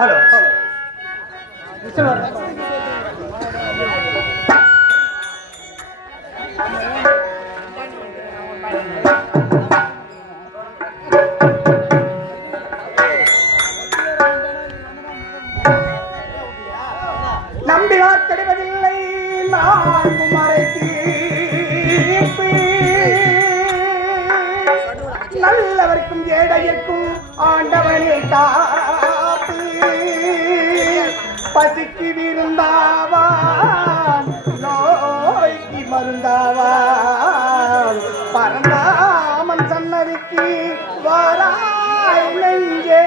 Hello நம்பினார் கிடைவதில்லை நான் குமரைக்கு நல்லவர்க்கும் ஏழைக்கும் ஆண்டவனே காப்பு பசிக்கு விருந்தாவான் நோய்க்கு மருந்தாவான் பரந்தாமன் சன்னதிக்கு வாராய் நெஞ்சே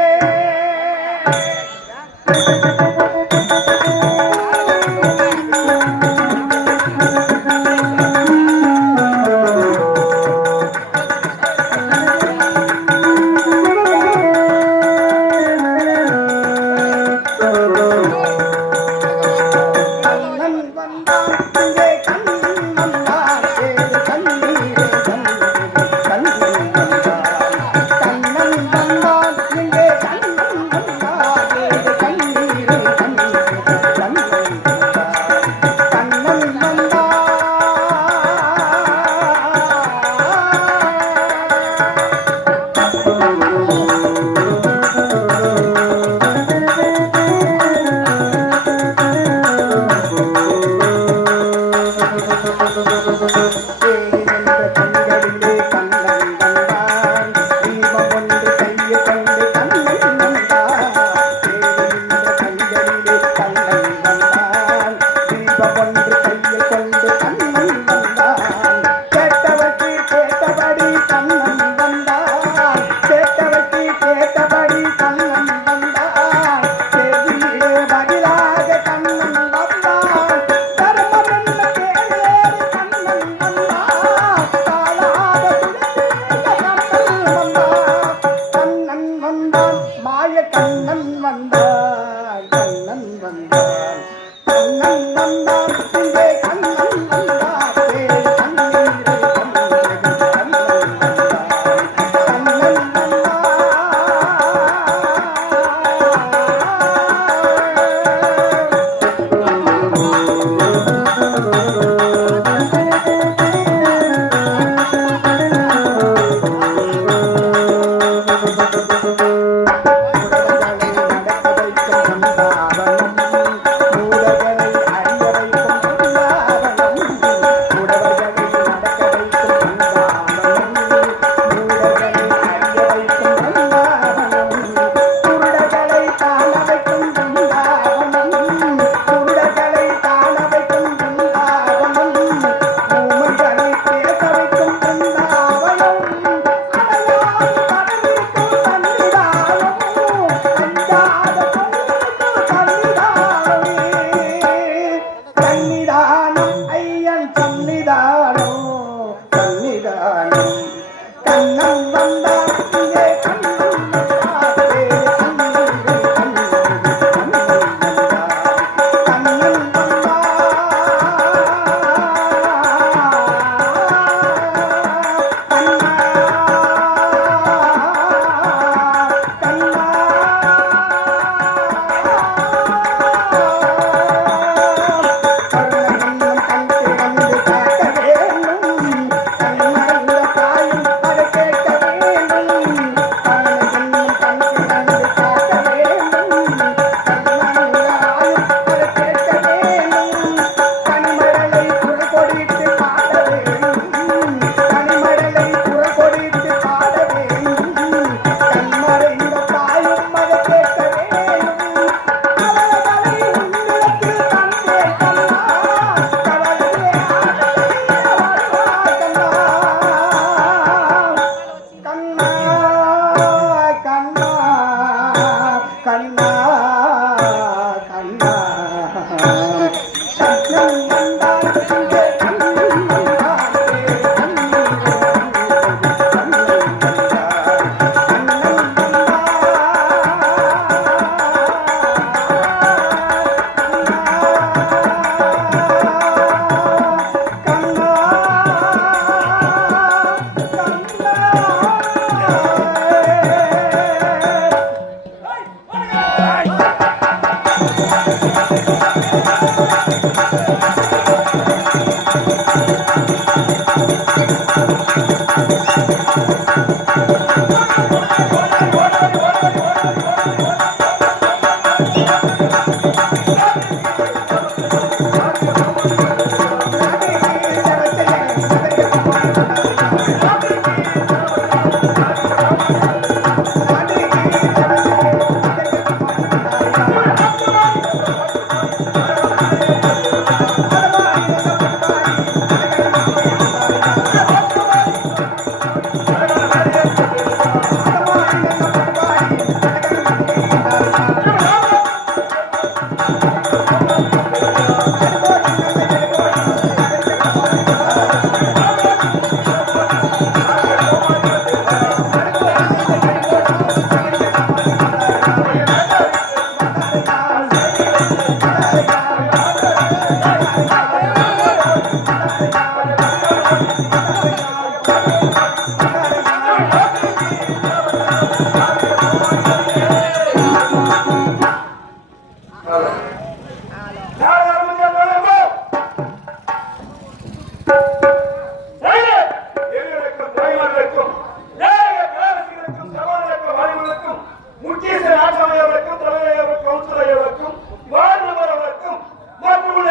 முக்கிய நாட்டமையவருக்கும் தலைவர்களுக்கும் கவுன்சிலர்களுக்கும் வார்டு நபர்களுக்கும் மற்றும்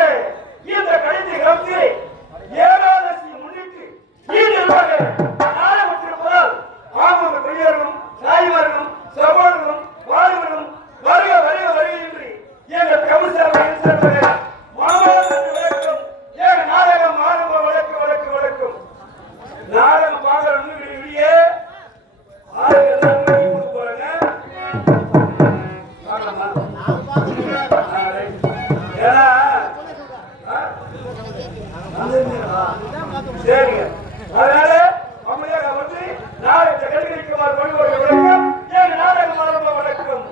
இந்த கழித்து கலந்து ஏகாதசி முன்னிட்டு நாடகத்திருப்பதால் ஆகும் பெரியவர்களும் தாய்மார்களும் சகோதரர்களும் வாழ்வர்களும் வருக வருக வருகின்றி எங்கள் கவுன்சிலர் மாணவர்களுக்கும் ஏக நாடகம் ஆரம்ப வழக்கு வழக்கு வழக்கும் நாடகம் பார்க்கணும் வெளியே சரிங்க. அதனால அமைதியாக வந்து நாடகத்தை கல்விக்குமாறு வழிமுறை வழக்கம் ஏன் நாடகம் ஆரம்ப வழக்கம்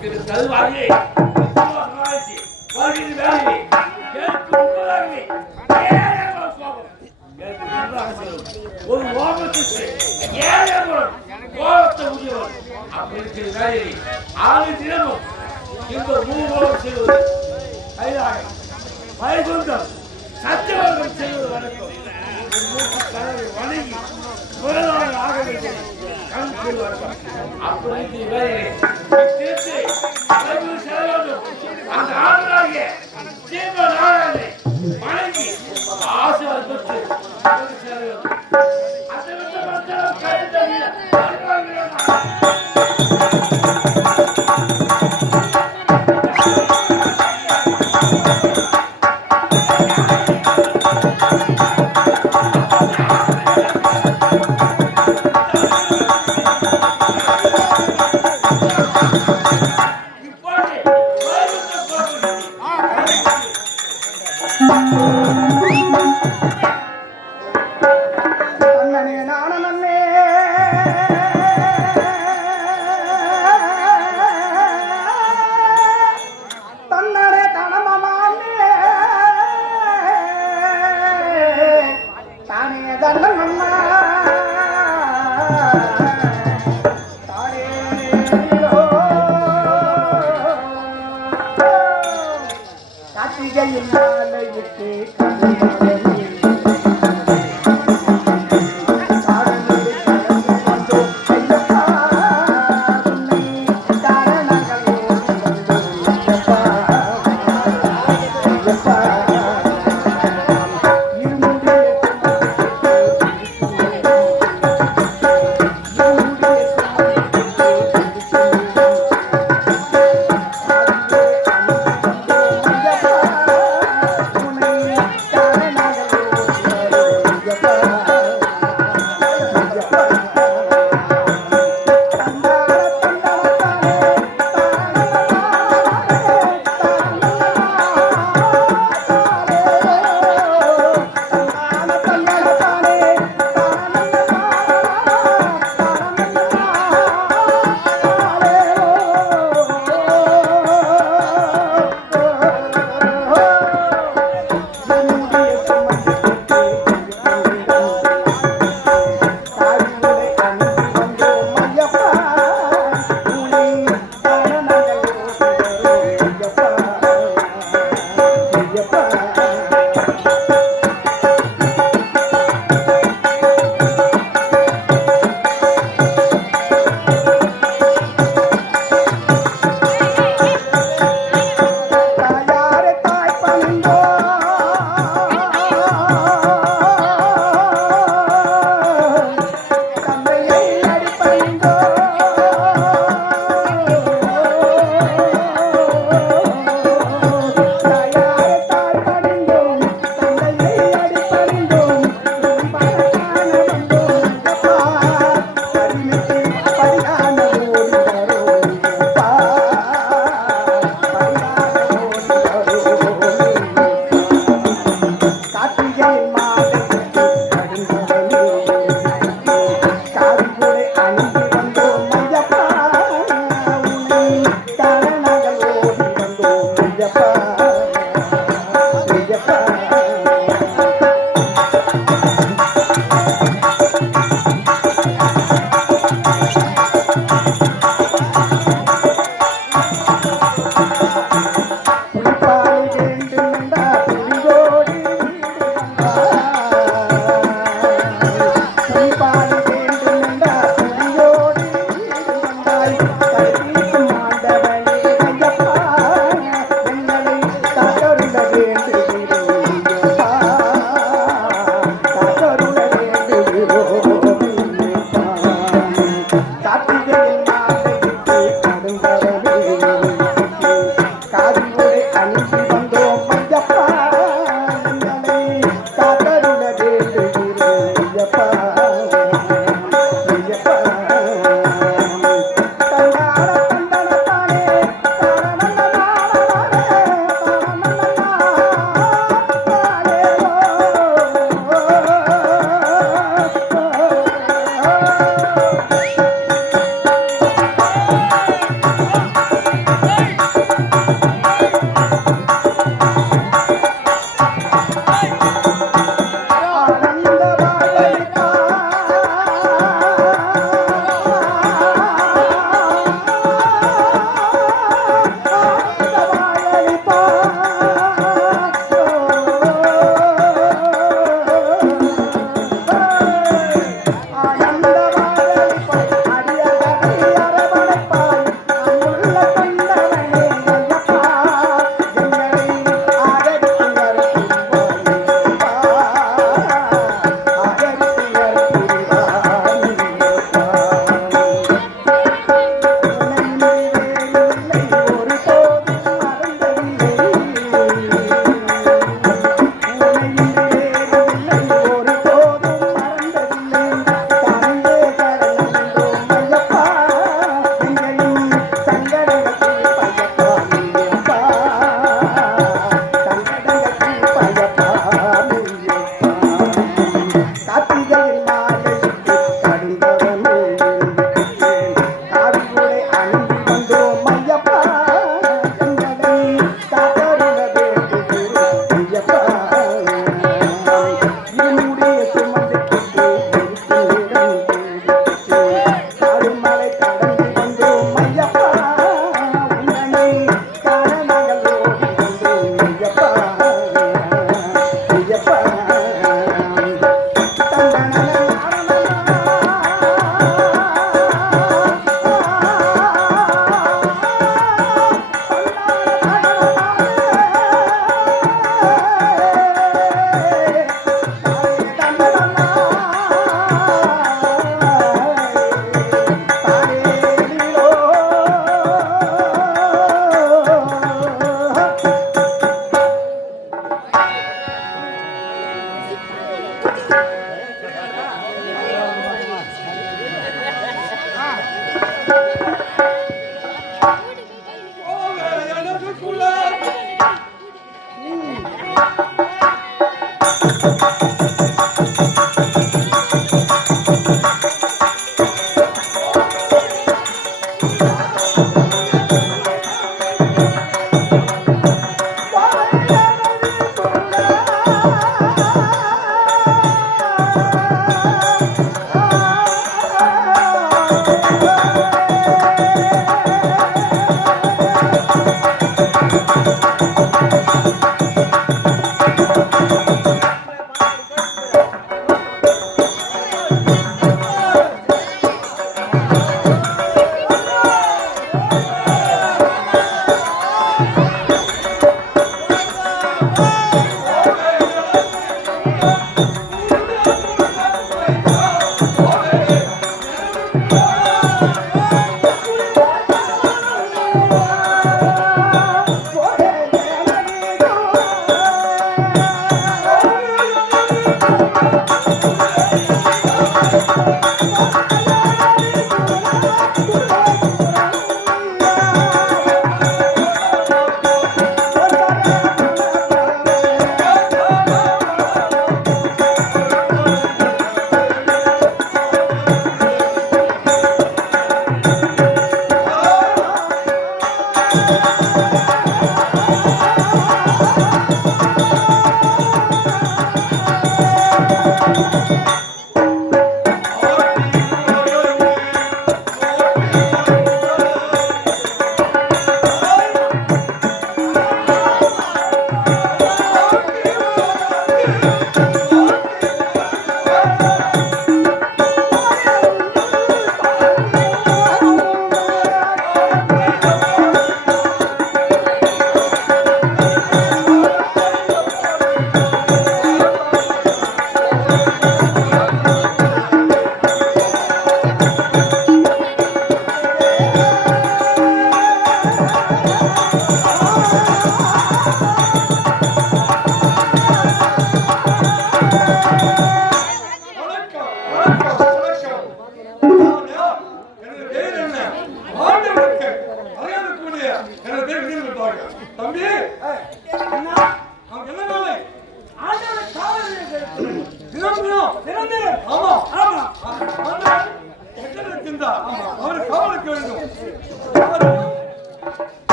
தருவாயே சமாளிச்சு வருகிறது வேலையை கேட்கும் முன்பதாகவே ஒரு ஓபத்துக்கு ஏழை கோபத்தை முடியவர் அப்படி இருக்கிற வேலையை 6 தினமும் இந்த மூவோடு செய்வது கைதாக வைகுண்டம் சத்தியவர்கள் செய்வது வணக்கம் வணங்கி முதலாக ஆக வேண்டும் கண் செய்வார்கள் அப்படி வேலையை அந்த ஆளுநராகிய சீமநாதனை வணங்கி ஆசீர்வாதம் பெற்று சேர வேண்டும். அதை விட்டு மற்றவர் கருத்தறிய தன்னனே நானே தன்னரே தனமமானே தானே தன்னம்மா தானே கார்த்திகையில் நாளை விட்டு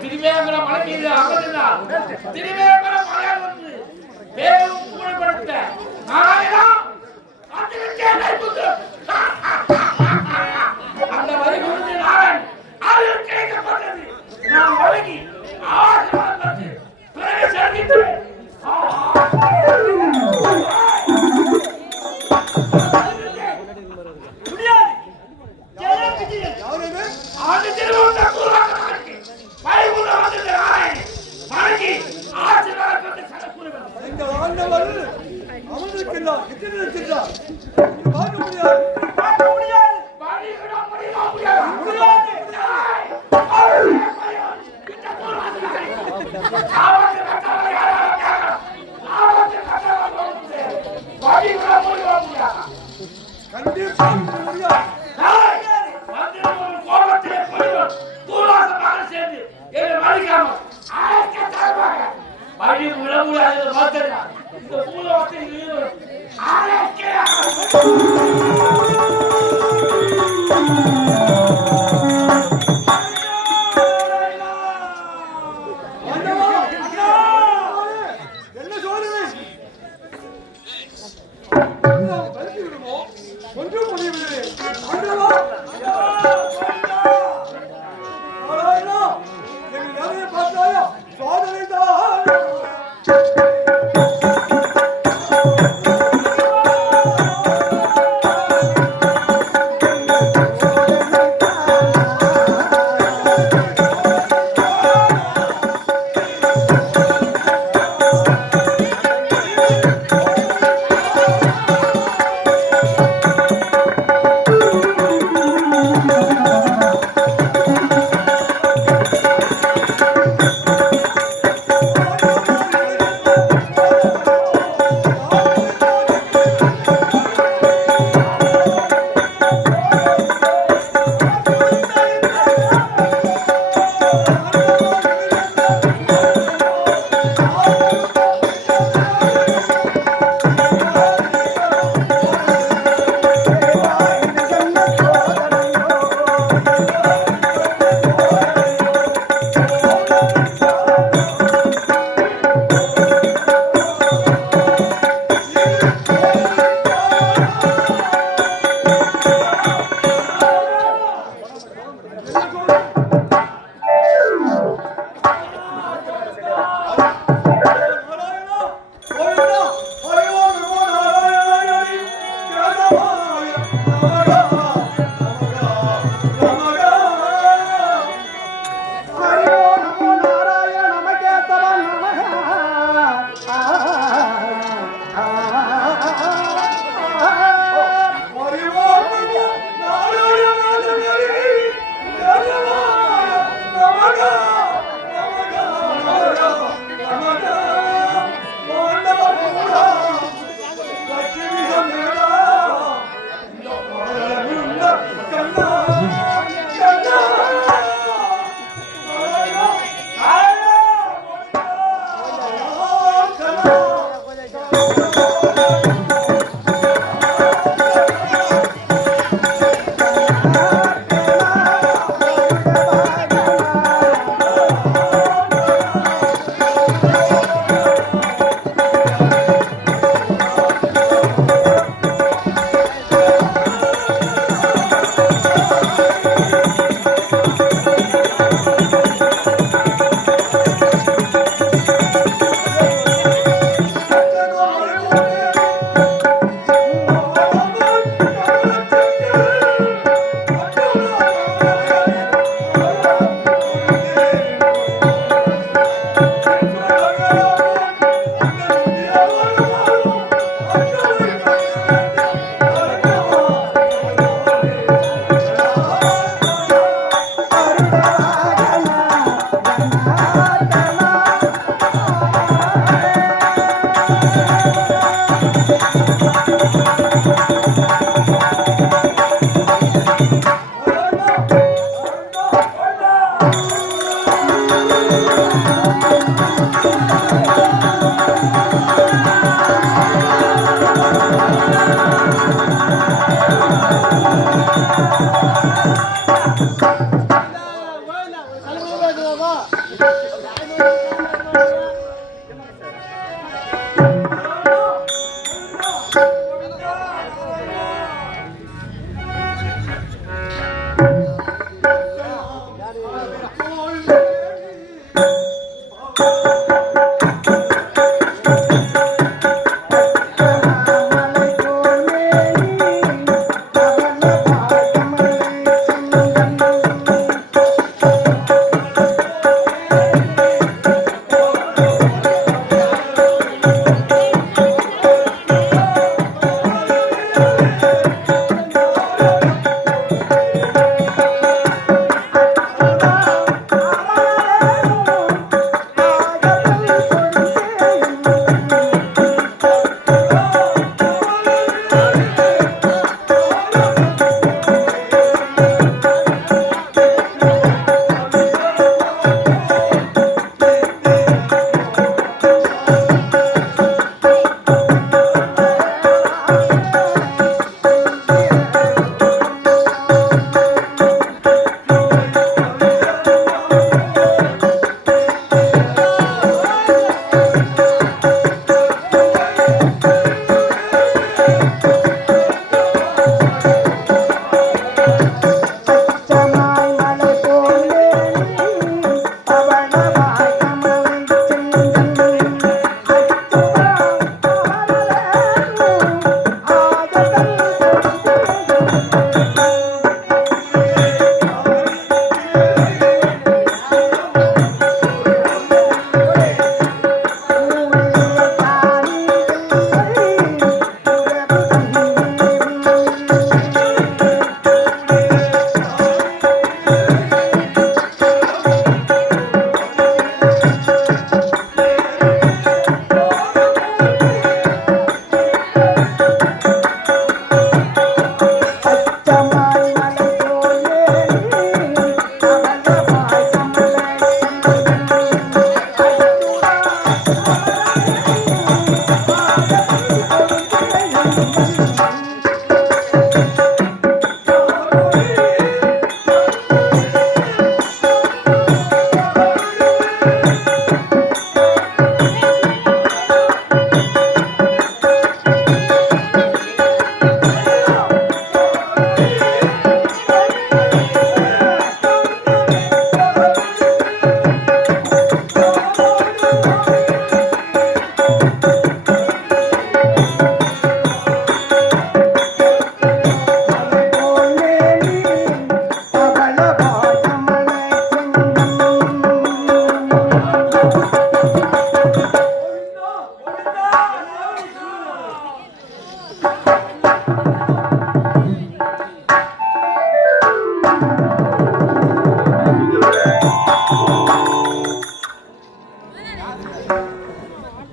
திருவேங்கர மலை மீது அமர்ந்தால் திருவேங்கர மலையால் வந்து வேலும் கூடப்படுத்த நாராயணா அந்த வரி குறித்து நாராயண் அதில் கிடைக்கப்பட்டது நான் வழங்கி ஆசீர்வாதம் பிறகு சேர்க்கின்றேன்.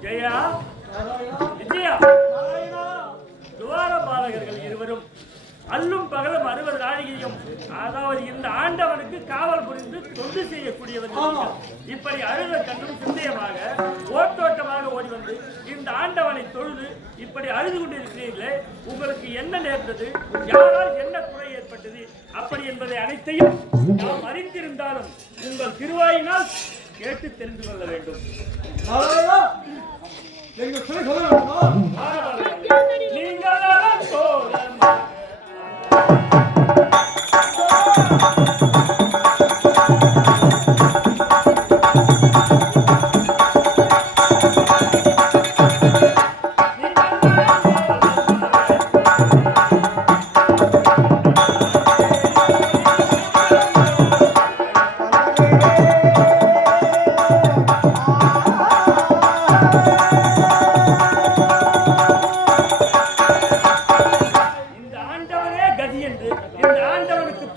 ஜெயா விஜயா துவார பாலகர்கள் இருவரும் அல்லும் பகலும் 60 நாழிகையும் அதாவது இந்த ஆண்டவனுக்கு காவல் புரிந்து தொண்டு செய்யக்கூடியவர்கள். இப்படி அழுத கண்ணும் சிந்தையமாக ஓட்டோட்டமாக ஓடி வந்து இந்த ஆண்டவனை தொழுது இப்படி அழுது கொண்டிருக்கிறீர்களே, உங்களுக்கு என்ன நேர்ந்தது? யாரால் என்ன குறை ஏற்பட்டது? அப்படி என்பதை அனைத்தையும் நாம் அறிந்திருந்தாலும் உங்கள் திருவாயினால் கேட்டு தெரிந்து கொள்ள வேண்டும். நீங்கள்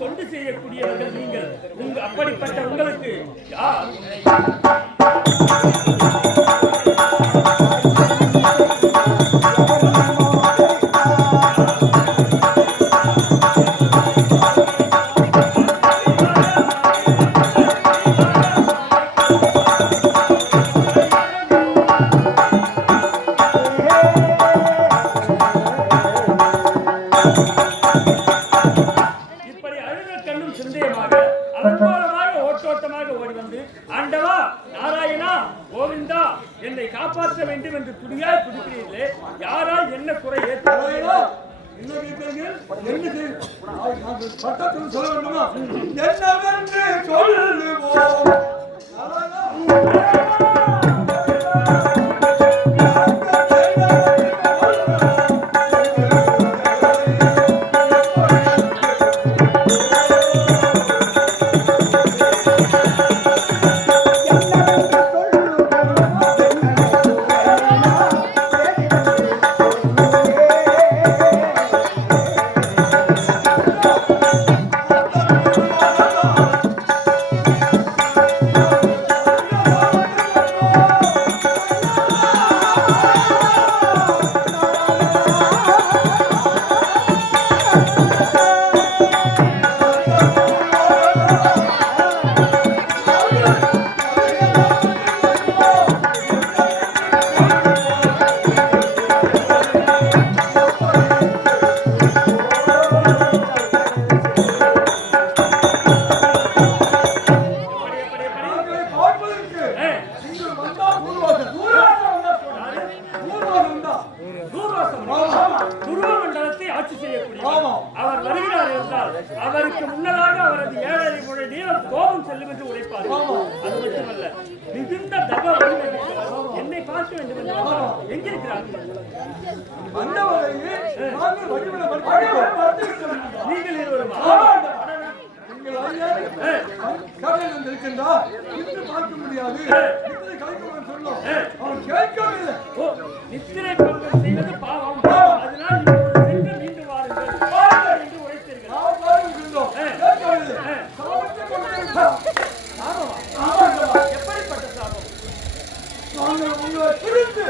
தொண்டு செய்யக்கூடியவர்கள் நீங்கள். அப்படிப்பட்ட உங்களுக்கு ஓட்டோட்டமாக ஓடி வந்து ஆண்டவா நாராயணா கோவிந்தா என்னை காப்பாற்ற வேண்டும் என்று துடியாய் துடிக்கிறீர்களே, யாரால் என்ன குறை ஏற்படுகிறதோ என்னவென்று சொல்லுவோம். அவர் வருகிறார் என்றால் அவருக்கு முன்னதாக அவரது 7 முறை நீளம் கோபம் செல்லும் என்று உரைப்பார். அது மட்டுமல்ல, மிகுந்த தப என்னை பார்க்க வேண்டும் என்று எங்கிருக்கிறார்? நீங்கள் இருவருமா? பார்க்க முடியாது. நித்திரை பங்கம் செய்வது பாவம். அதனால் மீண்டும் வாருங்கள் என்று உரைத்தீர்கள். எப்படிப்பட்ட சாபம்? நாங்கள் உங்களை பிரிந்து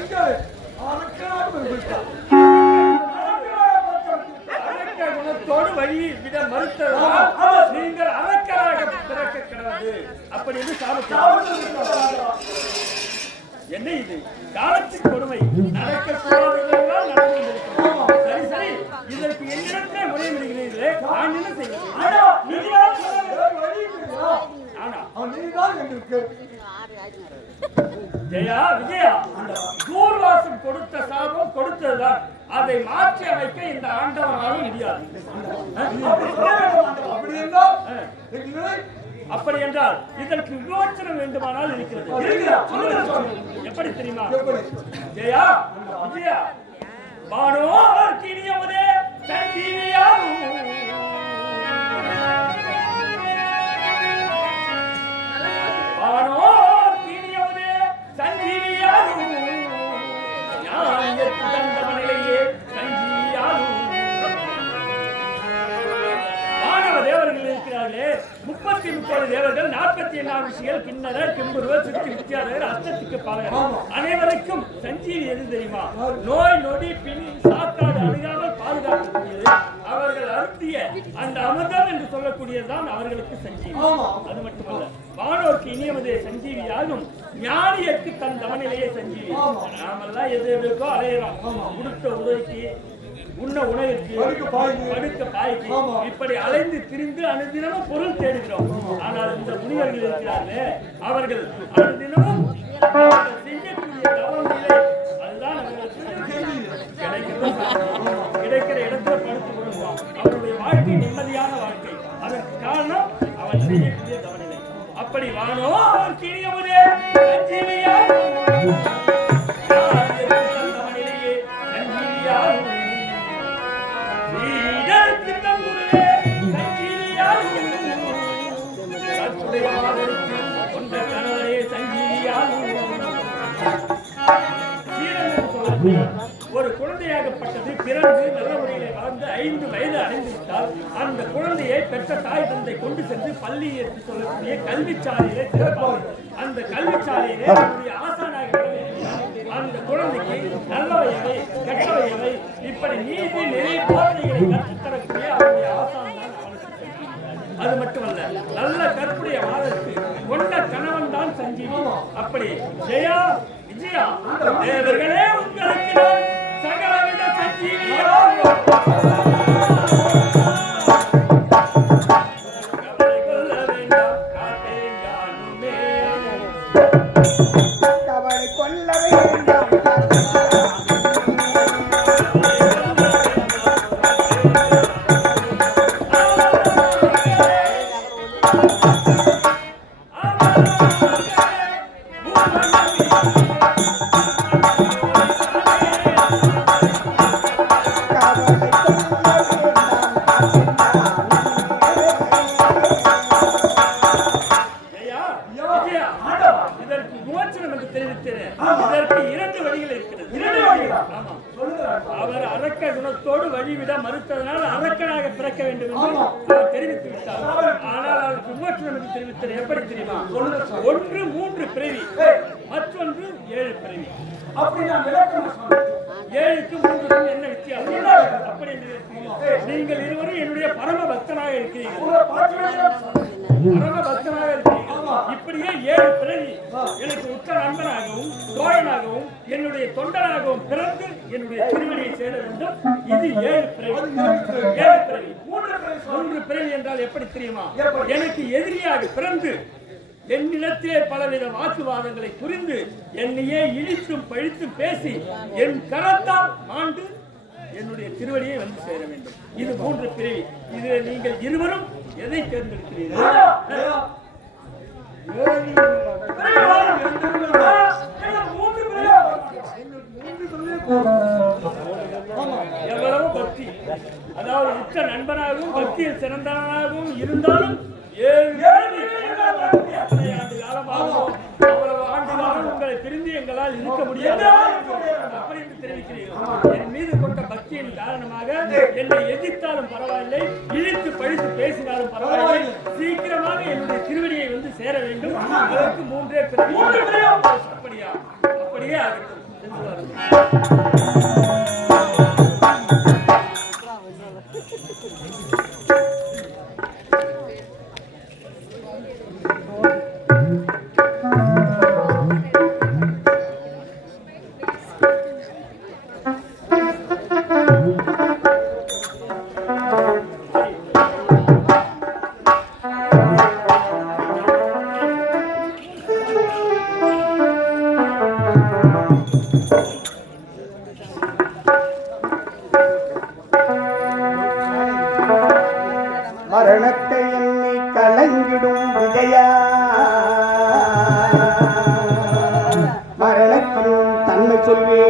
எங்களை அரக்கனாக குணத்தோடு வழி விட மறுத்ததால் நீங்கள் அரக்கராக பிறக்க கிடவது அப்படி என்று சாபம். என்ன இது? காலத்தின் கொடுமை. நடக்கக்கூடாததெல்லாம் நடந்து கொண்டிருக்கிறோம். சரி சரி, இதற்கு என்னிடத்திலே முறையிடுகிறீர்களே, நான் என்ன செய்வது? ஜெயா விஜயா, தூர்வாசம் கொடுத்த சாபம் கொடுத்ததுதான். அதை மாற்றி அமைக்க இந்த ஆண்டவனாலும் முடியாது. அப்படி என்றால் இதற்கு விமோச்சனம் வேண்டுமானால் இருக்கிறது. எப்படி தெரியுமா ஜெயா விஜயா? வானோர் கிணியமுதே சஞ்சீவியாகும், வானோர் கிணியமுதே சஞ்சீவியாகும், ஞான தந்தமனிலேயே சஞ்சீவியாகும். மாணவ தேவர்கள் இருக்கிறார்களே, 33 130 தேவர்கள் 44 ரிஷிகள் கிண்ணறர் கிம்புருவர் சித்தி வித்தியாதகர் அஷ்டத்துக்கு பாலகர் அனைவருக்கும் சஞ்சீவி எது தெரியுமா? நோய் நொடி பின் சாக்காடு அணுகாமல் பாதுகாக்கக்கூடியது. அவர்கள் அருந்திய அந்த அமிர்தம் என்று சொல்லக்கூடியதுதான் அவர்களுக்கு சஞ்சீவி. அது மட்டுமல்ல, வானோருக்கு இனியமதே சஞ்சீவியாகும், ஞானியருக்கு தன் தவநிலையே சஞ்சீவி. நாமெல்லாம் எது எதுக்கோ அலையிறோம். கொடுத்த உதவிக்கு, உண்ண உணவிற்கு, படுக்க பாய்க்கு, இப்படி அலைந்து திரிந்து அனுதினமும் பொருள் தேடுகிறோம். ஆனால் இந்த முனிவர்கள் இருக்கிறார்களே, அவர்கள் அனுதினமும் செய்யக்கூடிய தவநிலை அதுதான் கிடைக்கிற இடத்துல படுத்து கொடுப்போம். அவருடைய வாழ்க்கை நிம்மதியான வாழ்க்கை. அதற்கு காரணம் அவன் செய்யக்கூடிய தவநிலை. அப்படி வானோ கிணியமுதே சஞ்சீவியா ஒரு குழந்தையாகப்பட்டது பிறந்து நல்ல முறையிலே வளர்ந்து 5 வயது அடைந்து விட்டால் அந்த குழந்தையை பெற்ற தாய் தந்தை கொண்டு சென்று பள்ளி என்று சொல்லக்கூடிய கல்விச்சாலையிலே சேர்ப்பார்கள். அந்த கல்விச்சாலையிலே அவருடைய ஆசானாக அந்த குழந்தைக்கு நல்லவையவை கெட்டவையவை இப்படி நீதி நிறைய போதனைகளை கற்றுத்தரக்கூடிய அவருடைய ஆசான் தான் அவனுக்கு. அது மட்டுமல்ல, நல்ல கற்புடைய வாதற்கு கொண்ட கணவன் தான் சஞ்சீவி. அப்படி ஜெயா விஜயா தேவர்களே, உங்களுக்கு நான் சகலவித சஞ்சீவியா அவர் அரக்க குணத்தோடு வழிவிட மறுத்ததனால் அரக்கனாக பிறக்க வேண்டும் என்று அவர் தெரிவித்து விட்டார். ஆனால் அவருக்கு விமோசனம் என்று தெரிவித்தார். எப்படி தெரியுமா? 1 3 பிறவி, மற்றொன்று 7 பிறவி. அப்படி நான் விளக்கம் 7க்கு 3க்கும் என்ன வித்தியாசம்? அப்படி நீங்கள் இருவரும் என்னுடைய பரம பக்தனாக இருக்கிறீர்கள். பரம பக்தனாக இருக்கிறீர்கள். இப்படியே 7 பிறவி எனக்கு உற்ற நண்பனாகவும் தோழனாகவும் என்னுடைய தொண்டனாகவும் பிறந்து என்னுடைய திருவடியை சேர வேண்டும். இது 7 பிறவி. 7 பிறவி. 3 பிறவி என்றால் எப்படி தெரியுமா? எனக்கு எதிரியாக பிறந்து என்னிடத்திலே பலவித வாக்குவாதங்களை புரிந்து என்னையே இழித்தும் பழித்தும் பேசி என் கரத்தால் ஆண்டு என்னுடைய திருவடியை வந்து சேர வேண்டும். இது 3 பிறவி. இது நீங்கள் இருவரும் எதை தேர்ந்தெடுக்கிறீர்கள்? எவ்வளவு பக்தி, அதாவது உற்ற நண்பனாகவும் பக்தியில் சிறந்தவனாகவும் இருந்தாலும் 7 ஆண்டு காலமாகவும் அவ்வளவு ஆண்டு காலம் உங்களை பிரிந்து எங்களால் இருக்க முடியாது அப்படி என்று தெரிவிக்கிறீர்கள். என் மீது கொண்ட பக்தியின் காரணமாக என்னை எதிர்த்தாலும் பரவாயில்லை, இழித்து பழித்து பேசினாலும் பரவாயில்லை, சீக்கிரமாக என்னுடைய திருவடியை வந்து சேர வேண்டும். அதற்கு 3 பிறவி. அப்படியா? அப்படியே ஆகட்டும். மரணத்தை எண்ணி கலங்கிடும் விஜயா, மரணத்தின் தன்மை சொல்வே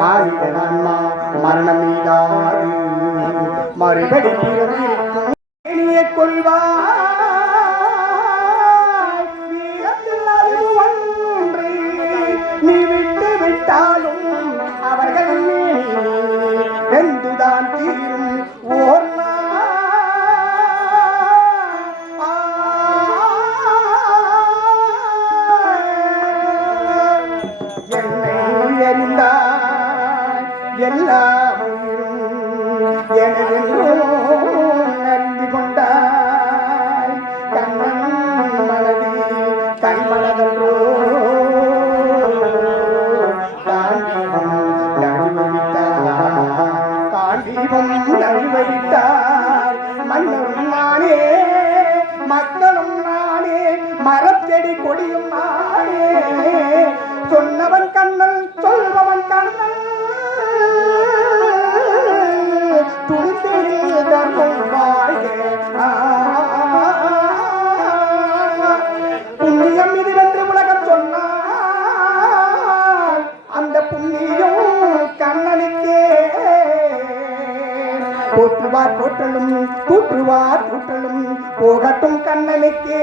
மாறிட நான்மா மரணம் மீதாது மறுபடி பிறவியை கொள்வாய். நீ விட்டு விட்டாலும் அவர்கள் வெந்துதான் தீரும் ஓர் நாள். முடியும் நாடே சொன்னவன் கண்ணன் சொல்பவன் கண்ணன் துணித்தில் தர்மம் வாழ்க புண்ணியம் இது என்று உலகம் சொன்னார் அந்த புண்ணியம் கண்ணனுக்கே போற்றுவார் போற்றலும் கூற்றுவார் கூற்றலும் போகட்டும் கண்ணனுக்கே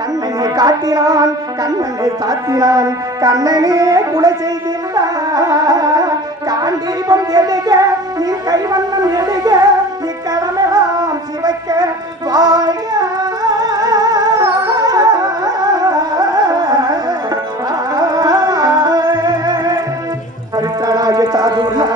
கண்ணனை காட்டினான் கண்ணனை சாத்தினான் கண்ணனே குலை செய்கின்றான் காண்டீபம் எழுக நீ கைவண்ணம் எழுக இக்கடமெல்லாம் சிவக்க வாழ்க பரித்ராணாய சாதுர்ணா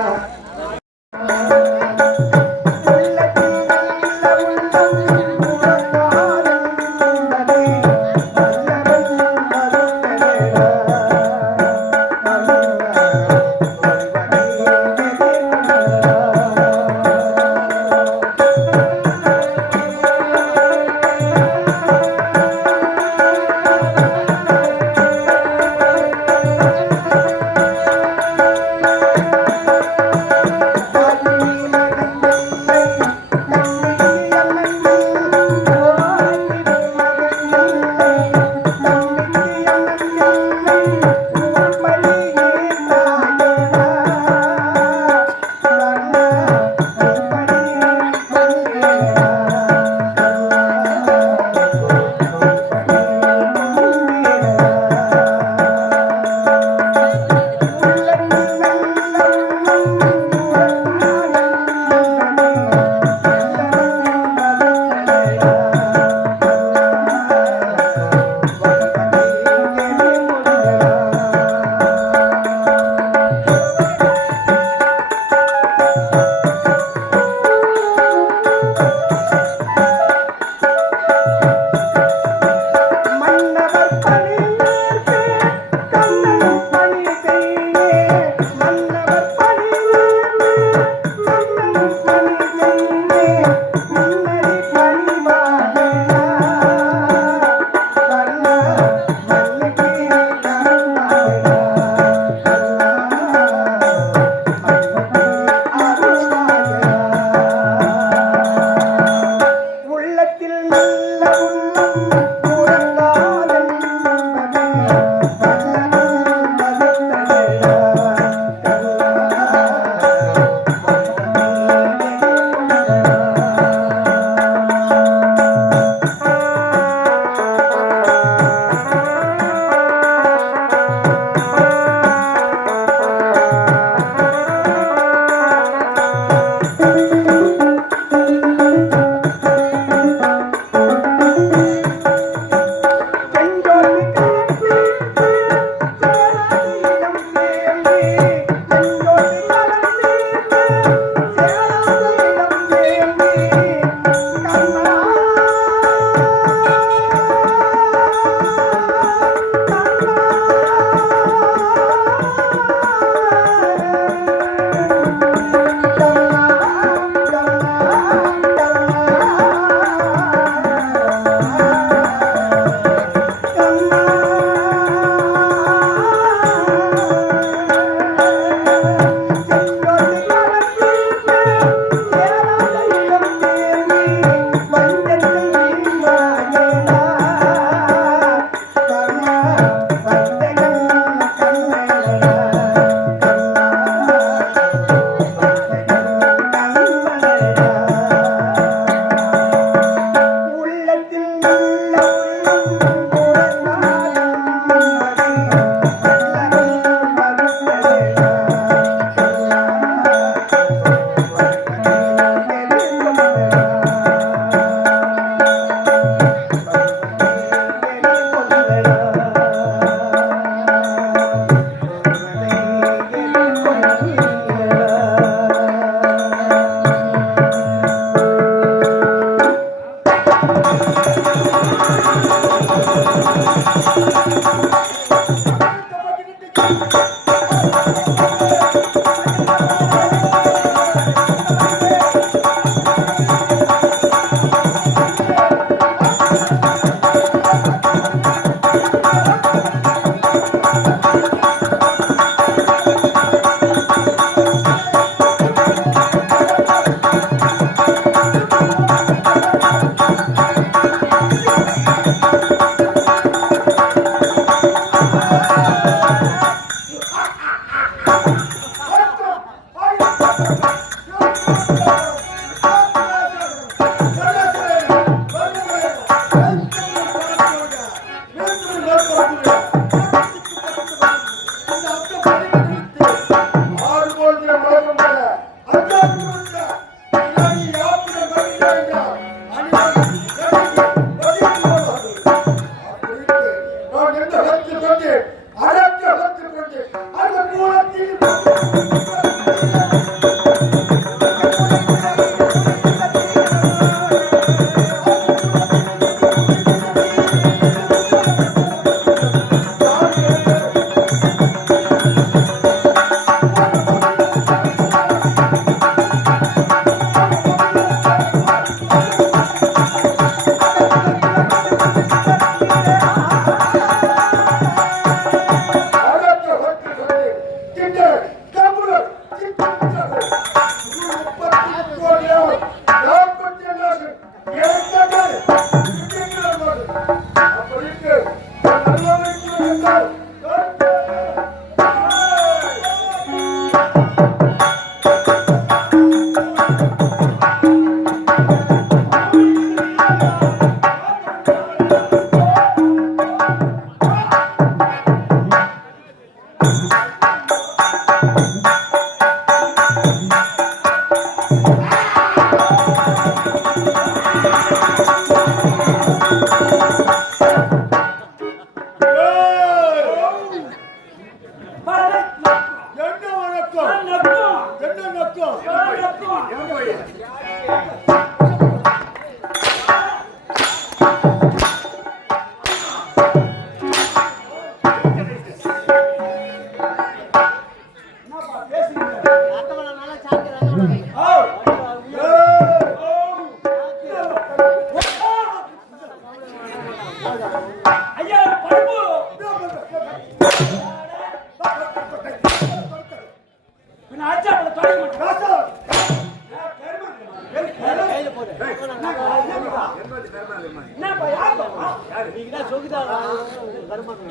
ஐயா பருப்பு பின்ன அடிச்சா தொடங்க மாட்டேன்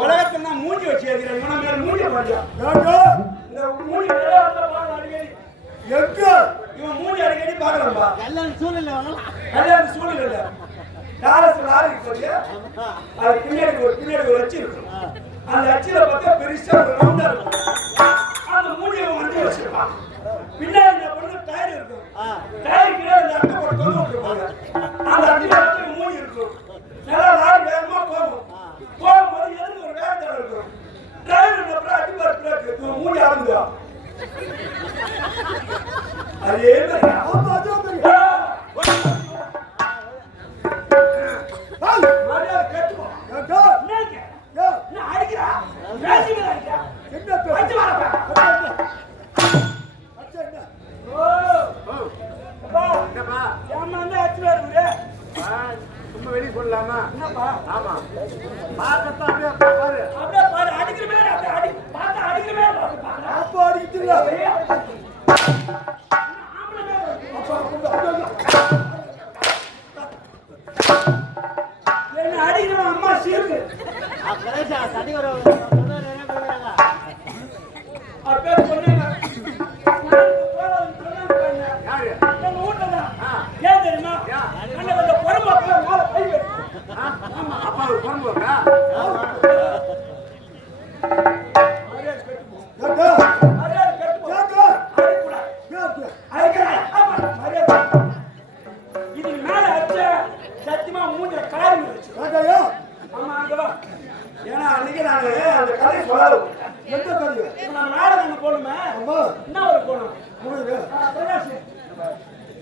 உலகத்துல நான் மூஞ்சி வச்சு எழுதுறேன் மூஞ்சி இவன் மூஞ்சி அடிக்கடி பாக்கலாம்பா கல்யாண சூழ்நிலை அது பின்னாடி ஒரு அச்சு இருக்கும் அந்த அச்சில பார்த்தா பெருசா ஒரு ரவுண்டா இருக்கும் அந்த மூஞ்சியை வந்து வச்சிருப்பான் பின்னாடி என்ன பண்ணு டயர் இருக்கும் டயர் கீழே அந்த அட்டை போட்டு தொங்க விட்டுருப்பாங்க அந்த அச்சில வச்சு மூஞ்சி இருக்கும் நல்லா லாரி வேகமா போகும்போது எதுக்கு ஒரு வேகத்தோட இருக்கும் டிரைவர் அப்புறம் அடிப்பார் பிரேக் மூஞ்சி ஆரம்பியா அதே வெளியே சொல்லலாமா ஆமா அம்மா சீருக்கு ஏன் தெரியுமா அப்பா ஒரு பொறுப்பு இதுக்கு மேல அடிச்ச சத்தியமா மூஞ்சில காரி ஏன்னா அன்னைக்கு நானு அந்த கதையை சொல்லாத எந்த கதை நான் நாடகம் போகணுமே என்ன ஒரு போகணும்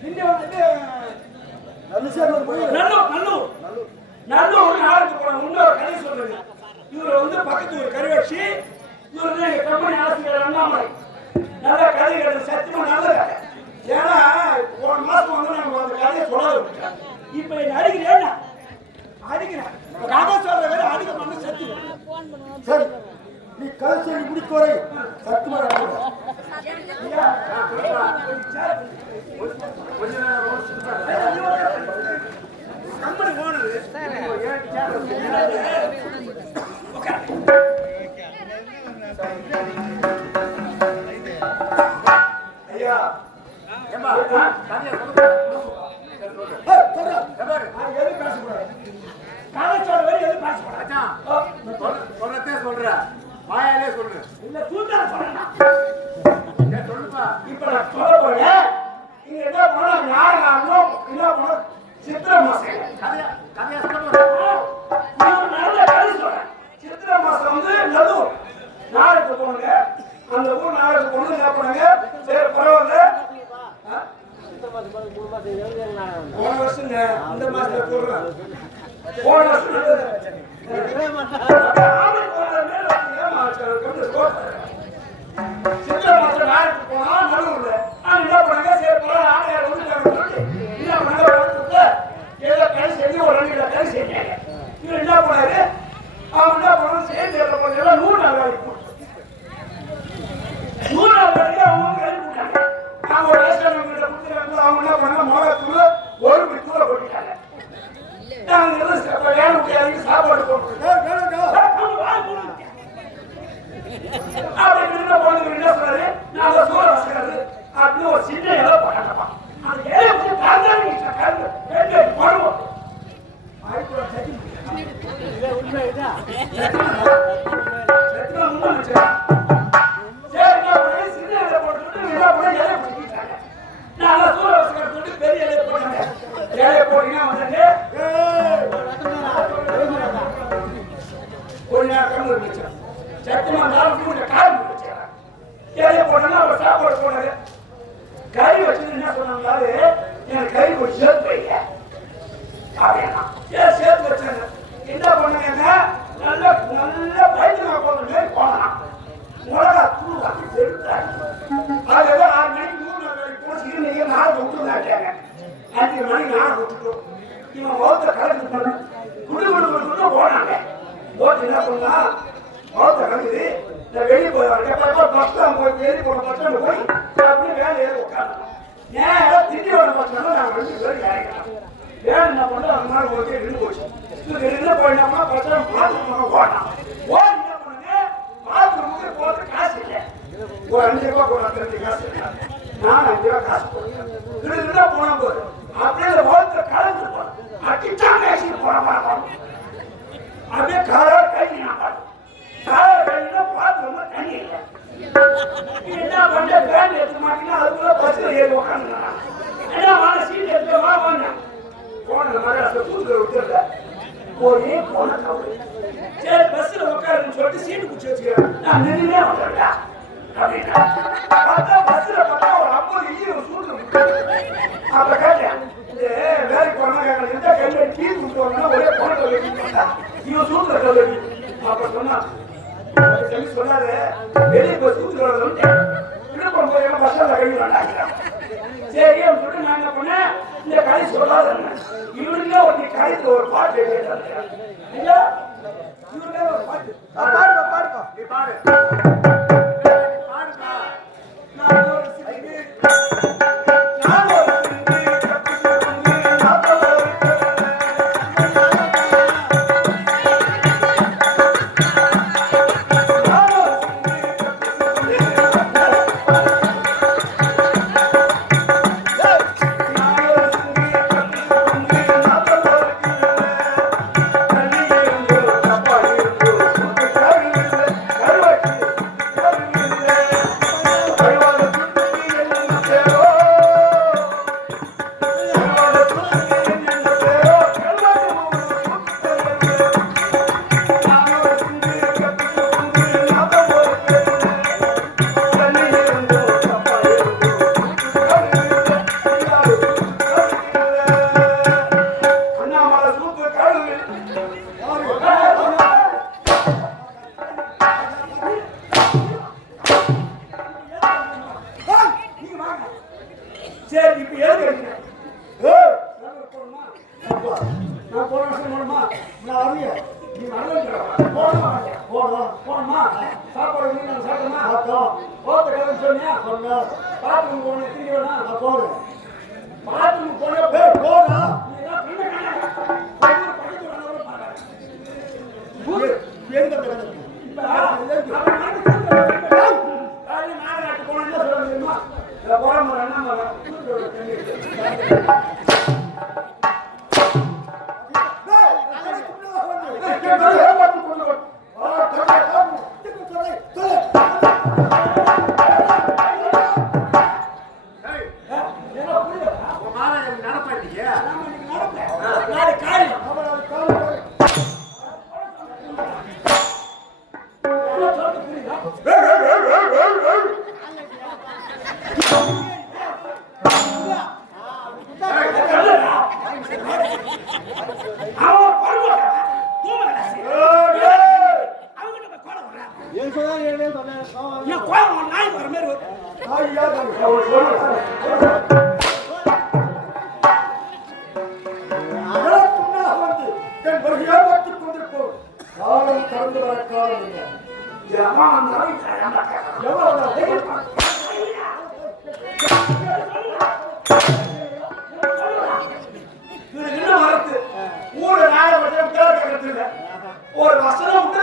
இங்க வந்து நல்லூர் நாடகத்துக்கு போன இன்னொரு கதை சொல்றேன். இவர் வந்து பக்கத்து ஒரு கருவச்சி இவர் வந்து எங்க கம்பெனி ஆசிரியர் அண்ணாமலை நல்ல கதை கிடையாது சத்தியமா நல்ல கதை. ஏன்னா போன மாசம் வந்து நம்ம அந்த கதையை சொல்லாத இப்ப என்ன அடிக்கிறேன் அடிக்கிறேன் கதை சொல்ற வேலை அடிக்க மாட்டேன் சத்தியம். சரி நீ கதை சொல்லி முடிக்கோரை சத்துமா கம்பெனி போனது ஐயா சொல்ற வாயாலே சொல்ற இல்ல தூத்தா சொல்றேன் சொல்லுப்பா. இப்ப நான் சொல்ல போறேன். இங்க என்ன பண்ணா நாடகம் என்ன பண்ண சித்திரை மாசம் கதையா சொல்ல நல்ல கதை சொல்றேன். சித்திரை மாசம் வந்து நல்லூர் நாடகத்துக்கு போனாங்க. அந்த ஊர் நாடகத்துக்கு போனது என்ன பண்ணாங்க? சரி பரவாயில்ல. போன வருஷங்க இந்த மாசத்துல போடுறேன். போன வருஷம் சித்திரை மாசம் நாடகத்துக்கு போனா நல்லூர்ல என்ன பண்ணாங்க? சரி பரவாயில்ல ஆணையார் வந்து என்ன பண்ணாங்க? ஏதோ கை செஞ்சு ஒரு 2 கிலோ கை செஞ்சாங்க. இவர் என்ன பண்ணாரு? அவங்க என்ன பண்ணாங்க? சேர்ந்து எல்லாம் 100 நாள் வேலைக்கு 100 நாள் வேலைக்கு அவங்க வேலைக்கு போட்டாங்க. அவங்க ஒரு ரெஸ்டாரண்ட் கிட்ட கொடுத்துருக்காங்க. அவங்க என்ன பண்ணாங்க? மிளகாத்தூள் 1 பிடி தூளை போட்டுட்டாங்க. நாங்க வேலை முடியாதுக்கு சாப்பாடு போட்டு சத்தியமா இருந்தாலும் மூணு கால் வச்சாங்க இலைய போட்டோன்னா அவர் சாப்பாடு போனாரு கறி வச்சு என்ன சொன்னாரு எனக்கு கறி போட்டு சேர்த்து வைங்க அப்படின்னா சேர்த்து வச்சாங்க என்ன பண்ணாங்க நல்ல நல்ல பைத்தியமா போன மாதிரி போனான் மிளகா தூள் அப்படி செலுத்தாங்க அது 6 மணிக்கு 3 நாளைக்கு போச்சு நீங்க 4 விட்டுருந்தாங்க 5 மணிக்கு 4 விட்டுட்டோம் இவன் மௌத்த கலந்து போன குடு போனாங்க போட்டு என்ன பண்ணா மௌத்த கலந்து நான் வெளியே போய் வரேன் பஸ்தான் போய் வெளியே போன பஸ்டாண்டு போய் அப்படியே வேலை ஏறி உட்காந்து நேரம் திண்டியோட பஸ்டாண்டு நாங்கள் 2 பேரும் இறங்கிட்டோம் வேலை என்ன பண்ணோம் அந்த மாதிரி ஓகே நின்று போச்சு இது என்ன போயிடாமா பஸ்டாண்டு பார்த்து ஓடலாம் ஓடி என்ன பண்ணுங்க பாத்ரூமுக்கு போட்டு காசு இல்லை ஒரு 5 ரூபாய் கூட 2 காசு இல்லை நான் 5 ரூபாய் காசு போடுறேன் இது போனா போது அப்படியே ஓட்ட கலந்து போனோம் அடிச்சாங்க பேசிட்டு போன மாதிரி அப்படியே கார கை நான் கார கையில பாத்ரூம்ல தண்ணி இல்லை என்ன பண்ண பேண்ட் எடுக்க மாட்டீங்கன்னா அதுக்குள்ள பஸ்ல ஏறி உட்காந்துருக்காங்க என்ன வாங்க சீட் எடுத்து வாங்க போன மாதிரி அந்த கூத்துல விட்டுருல போய் போன கவுரு சரி பஸ்ல உட்காருன்னு சொல்லிட்டு சீட்டு குச்சி வச்சுக்கிறேன் நான் நின்றுனே வந்துடுறேன் அப்படின்னா பார்த்தா பஸ்ல பார்த்தா ஒரு 50 ஈரோ சூடு அப்ப கேட்டேன் இந்த வேலைக்கு போனாங்க எந்த கையில டீ கொடுத்தோம்னா ஒரே போன இவன் சூடுற கல்லூரி அப்ப சொன்னா சொன்னாரு வெளியே போய் சூடு விழுப்புரம் போய் பஸ்ல கை வேண்டாங்க சரி சொல்லிட்டு நான் என்ன பண்ணேன் இந்த கதை சொல்லாத இவனுங்க ஒரு கதைக்கு ஒரு பாட்டு எழுதிட்டாங்க ஐயா இவனுங்க ஒரு பாட்டு பாடுப்பா நீ பாடு பாடுப்பா நான் ஒரு சிரிப்பு சரி இப்ப ஏது நான் போன வருஷம் போனோமா நான் அறிய நீ போனோமா சாப்பாடு நீங்க சாப்பிட்டோமா சாப்பிட்டோம் போத்த கதை சொன்னியா சொன்ன பாத்ரூம் போன திரும்பி வேணா நான் போறேன் பாத்ரூம் போன போனா ஒரு வசனம்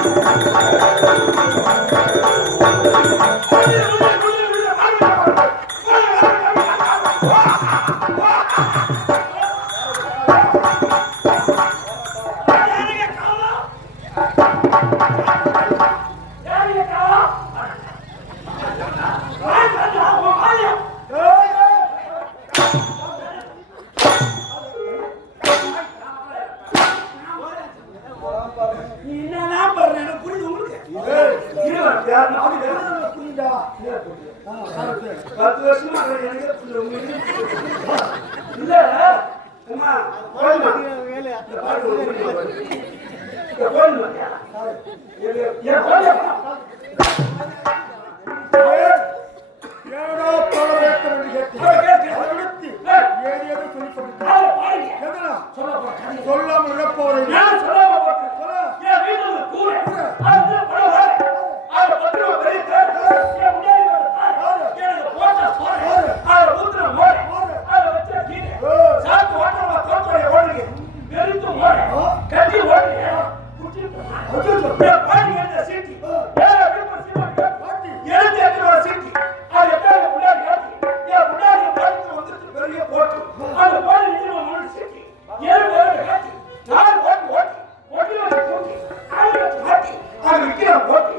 Thank you. 10 வருஷமா எனக்கு இல்ல அம்மா போடுமா இந்த பாட்டு போடுமா ஏன் போடுமா ஏடா பாரேத்த கேட்டி ஏதேதோ சொல்லி போட்டு சொல்லாம இழப்பவரை நான் சொல்லாம போறேன் ஏன் வீட்டுல கூற அது பரவாயில்லை அது பத்திரமா பெரிய ஏன் முன்னாடி எனக்கு போட்டா போறேன் அது ஊத்துற போறேன் அதை வச்சா கீழே சாத்து ஓட்டமா தோட்டோட ஓடுங்க வெறுத்து ஓடுறேன் கட்டி ஓடுறீங்க பாடி எடுத்த சீட்டி எழுதி எத்தனை சீட்டி அது எத்தனை முன்னாடி காட்டி என் முன்னாடி படத்துல வந்துட்டு பெரிய போட்டு அந்த பாடி நிஜமா முன்னாடி சீட்டி ஏழு பேரோட காட்டி நாலு ஓட்டி ஒட்டியோட தூக்கி ஆளு காட்டி அது விற்கிற போட்டி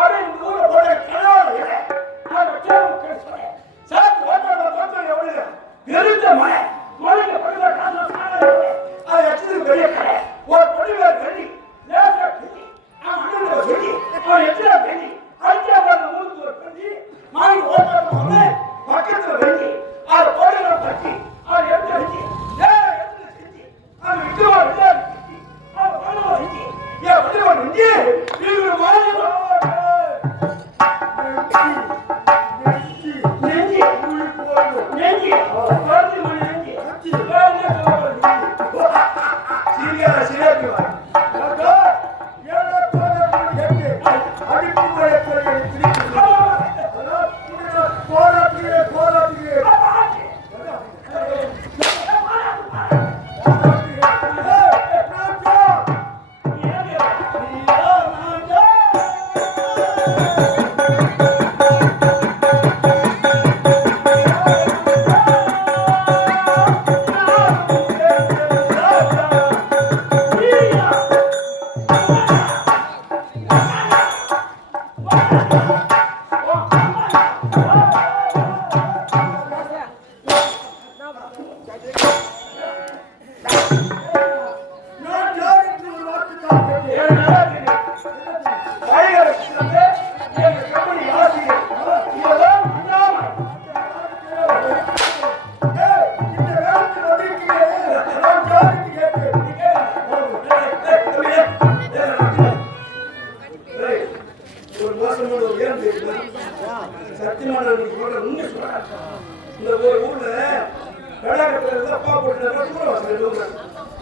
அவன் இந்த ஊரை போட கனவோட இல்லை அதை வச்சு சொன்னேன் சாத்து ஓட்டோட தோட்டோட எவ்வளவு வெறுத்த மழை மழைக்கு படுகிற காசு அதை வச்சது பெரிய கடை ஒரு பொடிவேர் கண்ணி லேசா கண்ணி அவன் அண்ணன் சொல்லி அவன் எத்தனை கண்ணி அஞ்சாவது ஊருக்கு ஒரு கண்ணி மாறி ஓட்டாம பக்கத்துல வெண்ணி அது பொடிவேர பற்றி அவன் எப்படி வச்சு எத்தனை செஞ்சு அவன் விட்டுவா விளையாடு அவன் பண்ணவா வச்சு ஏன் விட்டுவா நெஞ்சு இவரு மாதிரி நெஞ்சு நெஞ்சு குழந்தை மணி நெஞ்சு சீரியா சிரியா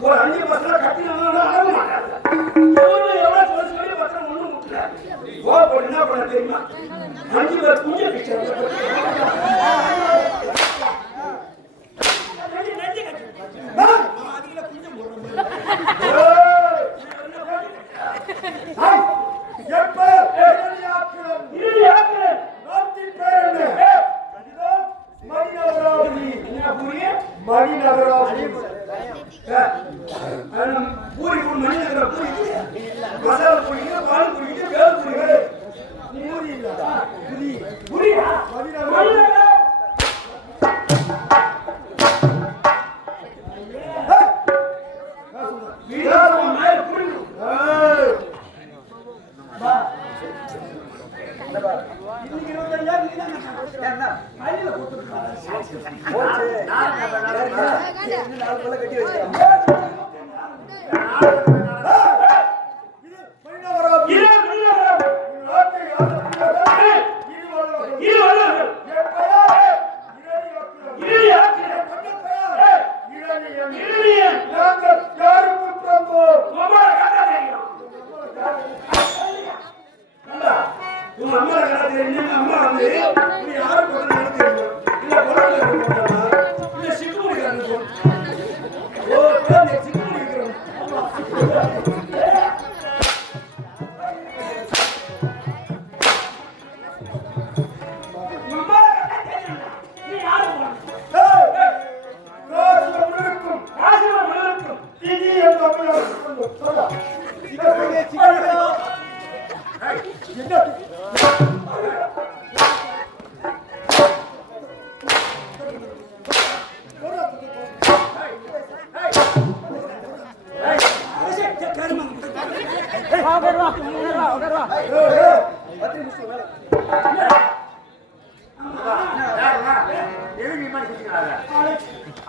ஒரு 5 பசங்க கட்டினா ஆக மாட்டாங்க எவ்வளவு சொல்லி பத்திரம் ஒண்ணும் முட்டல என்ன பண்ண தெரியுமா 5 பேர் குஞ்சு பிச்சை பூரி மணி பூரி மசாலா பூரி பால் பூரி வேல் பூரி பூரி இல்ல புரியா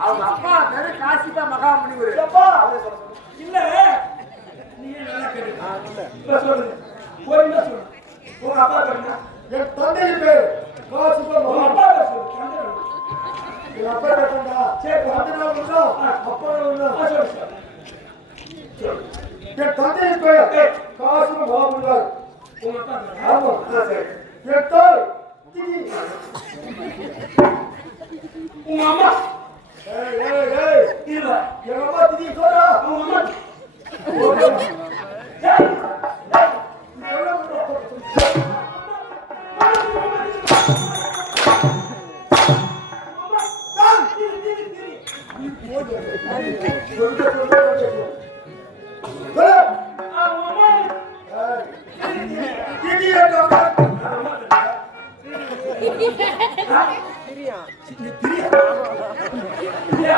அவங்க அப்பா பேரு காசிபா மகாமுனிவர். எப்பா? இல்ல நீ நல்லா கேட்டு இப்ப சொல்லுங்க போறீங்க சொல்லு உங்க அப்பா பேர் என்ன? என் தந்தையின் பேர் காசிபா உங்க மகா. அப்பா பேர் சொல்லு தந்தை பேர். என் அப்பா கேட்டா சரி தந்தை ஒண்ணா அப்பா ஒண்ணா. சொல்லு சொல்லு என் தந்தையின் பெயர் காசிபா மகாமுனிவர். உங்க அப்பா பேர் ஆமா. சரி என் தாய் திதி. உங்க அம்மா ஏய் ஏய் ஏய் இல்ல என் அம்மா திதி சொல்றா. உங்க அம்மா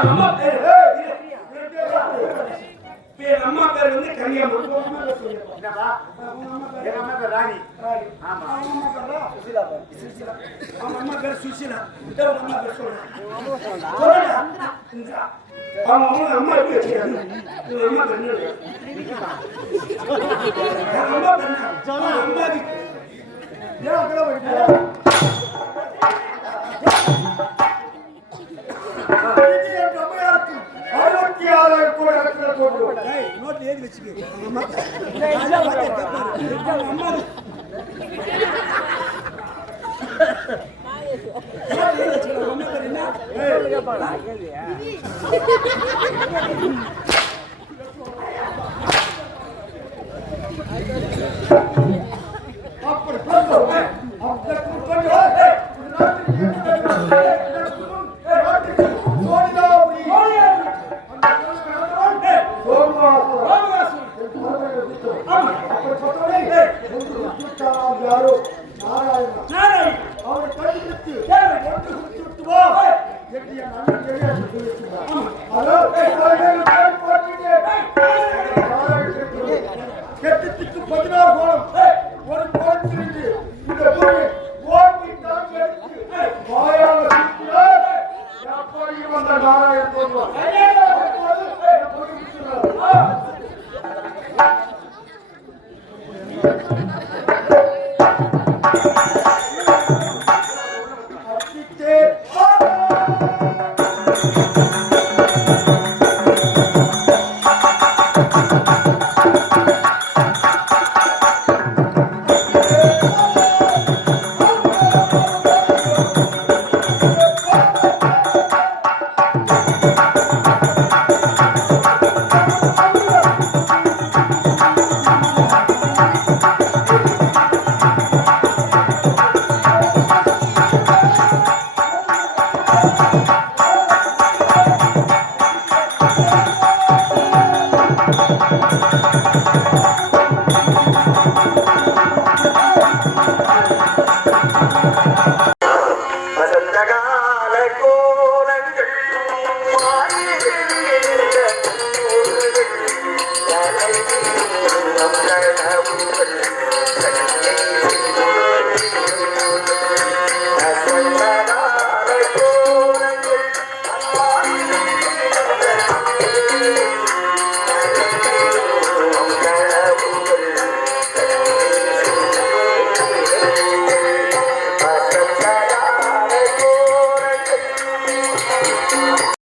அம்மா பேர் அம்மா பேர் வந்து கன்னியாகுமரி. என்னப்பா? எங்க அம்மா பேர் ராணி. ஆமா. அவங்க அம்மா பேர் சுசீலா. இந்த ஒரு அம்மா பேர் சொல்றேன். அவங்க அம்மா எப்படி வச்சிருக்காங்க? இவங்க அம்மா பேர் என்ன? அம்மா பேர் என்ன? அம்மா ஏன் அங்கெல்லாம் போயிட்டு திதி என் அம்மையாருக்கு 66 கோடி ரத்தின தோன்றும். நோட்ல ஏறி வச்சுக்க. அம்மா அப்படி சொல்றோம். அப்படி சொல்றோம். நாட்டுக்கு சோனிதாபுரி. அப்படி சொன்னோடனே யாரோ நாராயணா அவரை கண்டுபிடித்து ஒன்று கொடுத்து விட்டு வா என்று என் அண்ணன் தெரியாது.